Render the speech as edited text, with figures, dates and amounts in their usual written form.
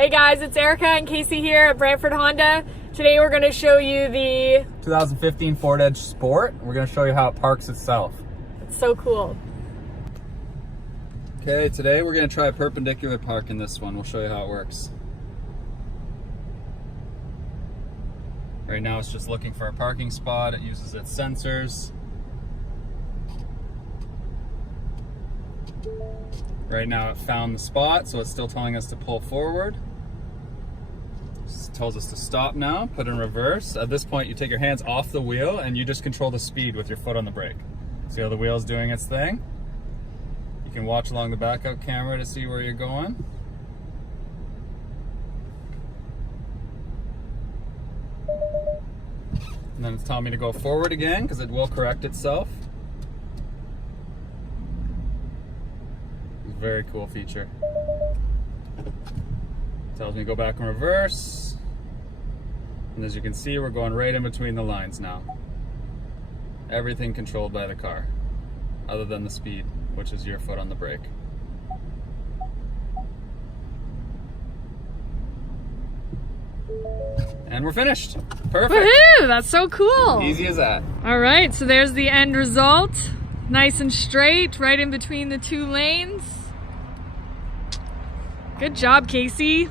Hey guys, it's Erica and Casey here at Brantford Honda. Today we're going to show you the 2015 Ford Edge Sport. We're going to show you how it parks itself. It's so cool. Okay, today we're going to try a perpendicular park in this one. We'll show you how it works. Right now it's just looking for a parking spot. It uses its sensors. Right now it found the spot, so it's still telling us to pull forward. It tells us to stop now, put in reverse. At this point you take your hands off the wheel and you just control the speed with your foot on the brake. See how the wheel's doing its thing? You can watch along the backup camera to see where you're going. And then it's telling me to go forward again because it will correct itself. Very cool feature. Tells me to go back in reverse. And as you can see, we're going right in between the lines now. Everything controlled by the car, other than the speed, which is your foot on the brake. And we're finished. Perfect. Woohoo! That's so cool. Easy as that. All right, so there's the end result. Nice and straight, right in between the two lanes. Good job, Casey.